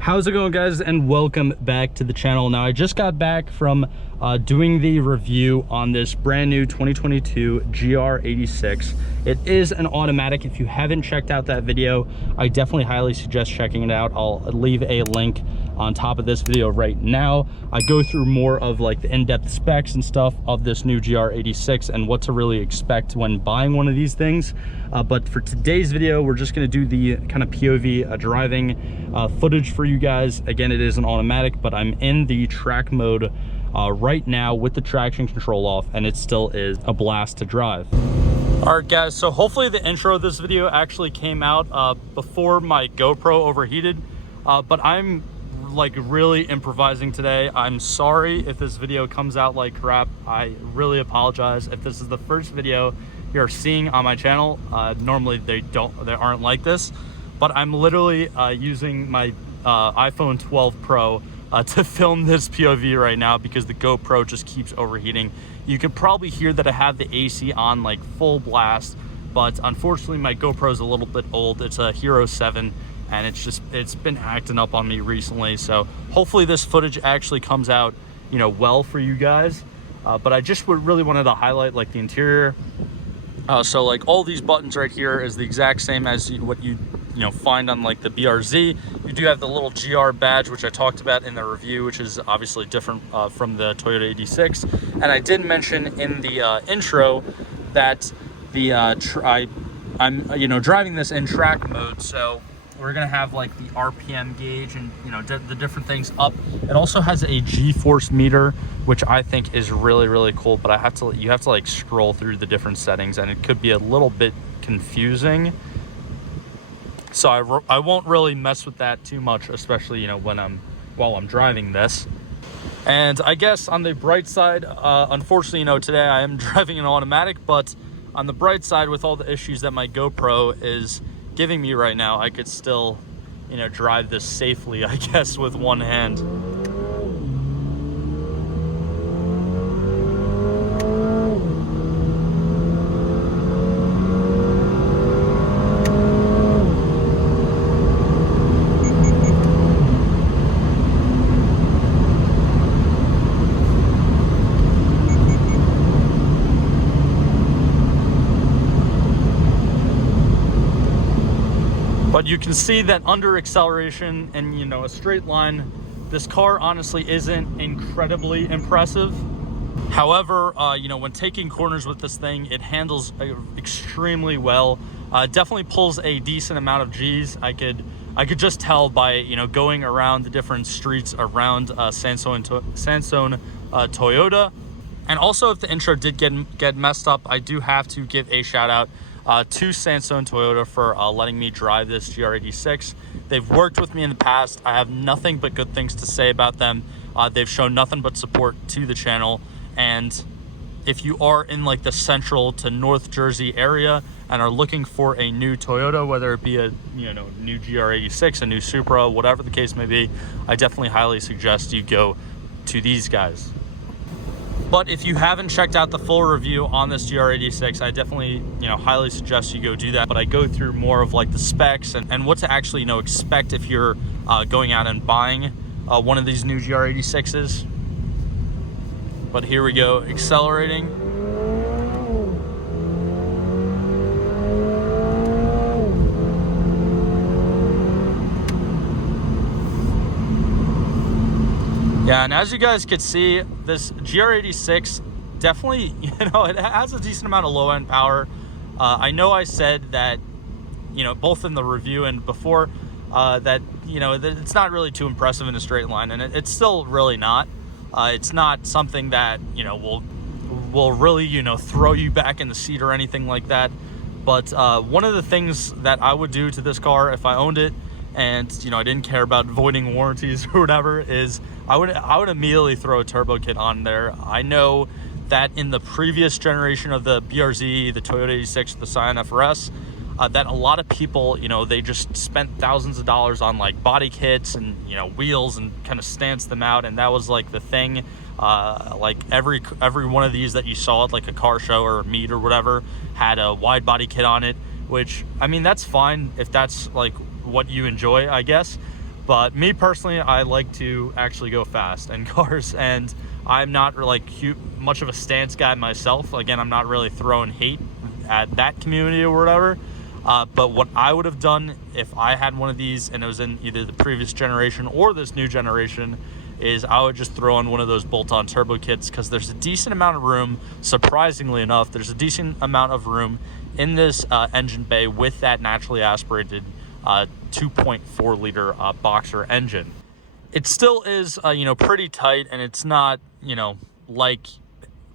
How's it going, guys, and welcome back to the channel. Now, I just got back from doing the review on this brand new 2022 GR86. It is an automatic. If you haven't checked out that video, I definitely highly suggest checking it out. I'll leave a link on top of this video right now. I go through more of like the in-depth specs and stuff of this new GR86 and what to really expect when buying one of these things. But for today's video, we're just going to do the kind of POV driving footage for you guys. Again, it is an automatic, but I'm in the track mode right now with the traction control off, and it still is a blast to drive. All right, guys, so hopefully the intro of this video actually came out before my GoPro overheated, but I'm like really improvising today. I'm sorry if this video comes out like crap. I really apologize. If this is the first video you're seeing on my channel, normally they aren't like this, but I'm literally using my iPhone 12 Pro to film this POV right now because the GoPro just keeps overheating. You can probably hear that I have the AC on like full blast, but unfortunately my GoPro is a little bit old. It's a Hero 7 and it's been acting up on me recently. So hopefully this footage actually comes out, you know, well for you guys. But I just really wanted to highlight like the interior. So like all these buttons right here is the exact same as what you find on like the BRZ. You do have the little GR badge, which I talked about in the review, which is obviously different from the Toyota 86. And I did mention in the intro that the I'm driving this in track mode, so we're gonna have like the RPM gauge and the different things up. It also has a G-force meter, which I think is really cool, but you have to like scroll through the different settings and it could be a little bit confusing. So I won't really mess with that too much, especially while I'm driving this. And I guess on the bright side, unfortunately, today I am driving an automatic, but on the bright side, with all the issues that my GoPro is giving me right now, I could still drive this safely, I guess, with one hand. But you can see that under acceleration and a straight line, this car honestly isn't incredibly impressive. However, when taking corners with this thing, it handles extremely well. Definitely pulls a decent amount of G's. I could just tell by going around the different streets around Sansone Toyota. And also, if the intro did get messed up, I do have to give a shout out to Sansone Toyota for letting me drive this GR86. They've worked with me in the past. I have nothing but good things to say about them. They've shown nothing but support to the channel. And if you are in like the central to North Jersey area and are looking for a new Toyota, whether it be a new GR86, a new Supra, whatever the case may be, I definitely highly suggest you go to these guys. But if you haven't checked out the full review on this GR86, I definitely, highly suggest you go do that. But I go through more of like the specs and what to actually, expect if you're going out and buying one of these new GR86s. But here we go, accelerating. Yeah, and as you guys could see, this GR86 definitely, it has a decent amount of low-end power. I know I said that, both in the review and before, that, it's not really too impressive in a straight line, and it's still really not. It's not something that, will really, throw you back in the seat or anything like that. But one of the things that I would do to this car if I owned it, and I didn't care about voiding warranties or whatever, is I would immediately throw a turbo kit on there. I know that in the previous generation of the BRZ, the Toyota 86, the Scion FRS, that a lot of people, they just spent thousands of dollars on like body kits and wheels and kind of stanced them out, and that was like the thing. Like every one of these that you saw at like a car show or a meet or whatever had a wide body kit on it, which, I mean, that's fine if that's like what you enjoy, I guess. But me personally, I like to actually go fast in cars, and I'm not like much of a stance guy myself. Again, I'm not really throwing hate at that community or whatever. But what I would have done if I had one of these and it was in either the previous generation or this new generation is I would just throw on one of those bolt-on turbo kits, because there's a decent amount of room. Surprisingly enough, there's a decent amount of room in this engine bay with that naturally aspirated 2.4 liter boxer engine. It still is pretty tight, and it's not like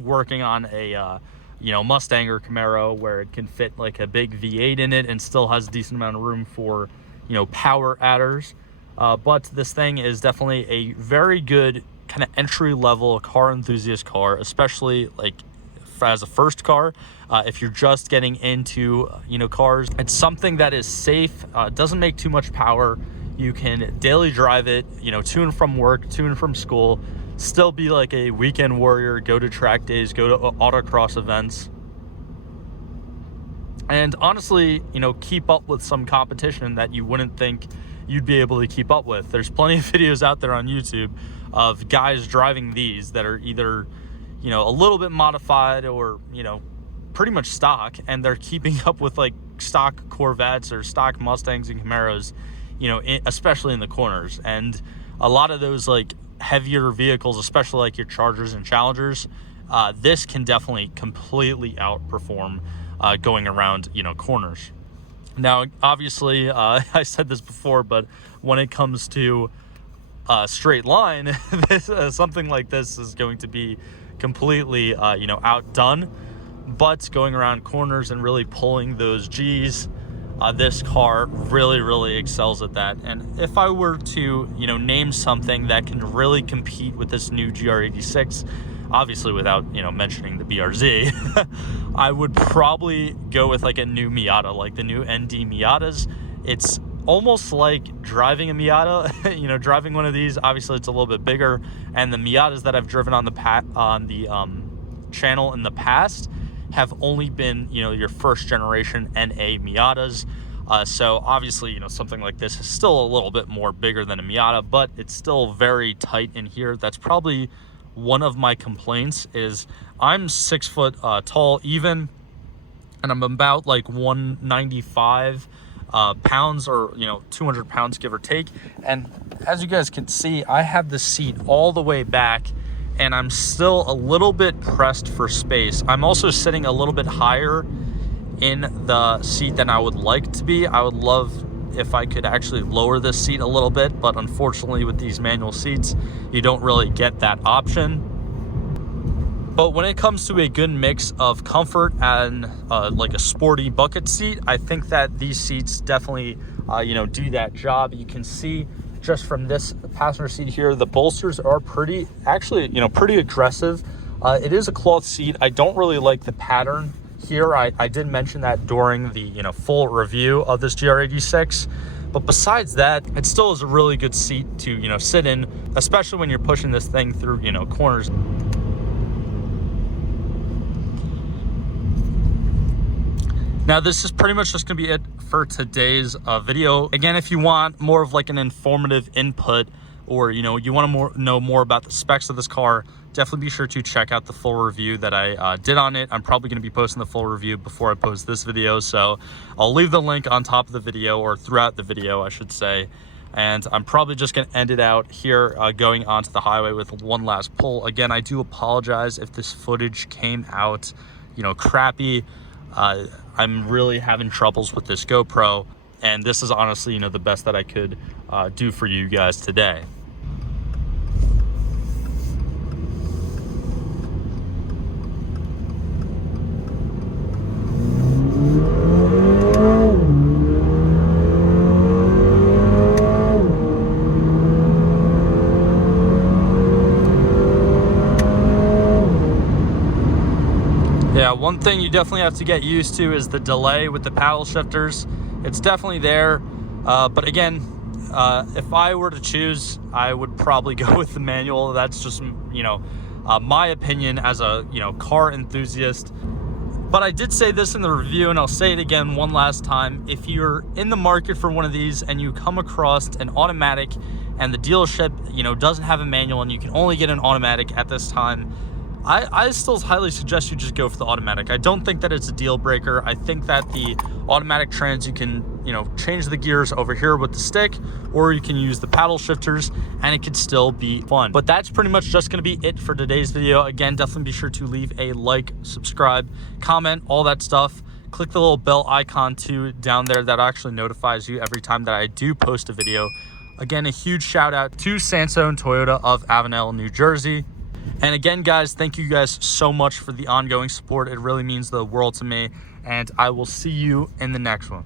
working on a Mustang or Camaro where it can fit like a big V8 in it and still has a decent amount of room for power adders. But this thing is definitely a very good kind of entry level car enthusiast car, especially like as a first car. If you're just getting into cars, it's something that is safe, doesn't make too much power. You can daily drive it, to and from work, to and from school, still be like a weekend warrior, go to track days, go to autocross events, and honestly, keep up with some competition that you wouldn't think you'd be able to keep up with. There's plenty of videos out there on YouTube of guys driving these that are either, a little bit modified or, pretty much stock, and they're keeping up with like stock Corvettes or stock Mustangs and Camaros, especially in the corners. And a lot of those like heavier vehicles, especially like your Chargers and Challengers, this can definitely completely outperform going around, corners. Now, obviously, I said this before, but when it comes to straight line, something like this is going to be completely, outdone. But going around corners and really pulling those G's, this car really excels at that. And if I were to, name something that can really compete with this new GR86, obviously without, mentioning the BRZ, I would probably go with like a new Miata, like the new ND Miatas. It's almost like driving a Miata, driving one of these. Obviously it's a little bit bigger, and the Miatas that I've driven on the channel in the past have only been, your first generation NA Miatas. So obviously, something like this is still a little bit more bigger than a Miata, but it's still very tight in here. That's probably one of my complaints is I'm 6 foot tall even, and I'm about like 195 pounds, or 200 pounds give or take. And as you guys can see, I have the seat all the way back, and I'm still a little bit pressed for space. I'm also sitting a little bit higher in the seat than I would like to be. I would love if I could actually lower this seat a little bit, but unfortunately with these manual seats, you don't really get that option. But when it comes to a good mix of comfort and like a sporty bucket seat, I think that these seats definitely, do that job. You can see just from this passenger seat here, the bolsters are pretty aggressive. It is a cloth seat. I don't really like the pattern here. I did mention that during the full review of this GR86, but besides that, it still is a really good seat to sit in, especially when you're pushing this thing through corners. Now, this is pretty much just gonna be it for today's video. Again, if you want more of like an informative input, or you want to know more about the specs of this car, definitely be sure to check out the full review that I did on it. I'm probably going to be posting the full review before I post this video, so I'll leave the link on top of the video, or throughout the video I should say. And I'm probably just going to end it out here, going onto the highway with one last pull. Again, I do apologize if this footage came out crappy. I'm really having troubles with this GoPro, and this is honestly the best that I could do for you guys today. Yeah, one thing you definitely have to get used to is the delay with the paddle shifters. It's definitely there, but again, if I were to choose, I would probably go with the manual. That's just my opinion as a car enthusiast. But I did say this in the review, and I'll say it again one last time. If you're in the market for one of these and you come across an automatic and the dealership, you know, doesn't have a manual and you can only get an automatic at this time, I still highly suggest you just go for the automatic. I don't think that it's a deal breaker. I think that the automatic trans, you can, you know, change the gears over here with the stick, or you can use the paddle shifters and it could still be fun. But that's pretty much just gonna be it for today's video. Again, definitely be sure to leave a like, subscribe, comment, all that stuff. Click the little bell icon too down there. That actually notifies you every time that I do post a video. Again, a huge shout out to Sansone Toyota of Avenel, New Jersey. And again, guys, thank you guys so much for the ongoing support. It really means the world to me, and I will see you in the next one.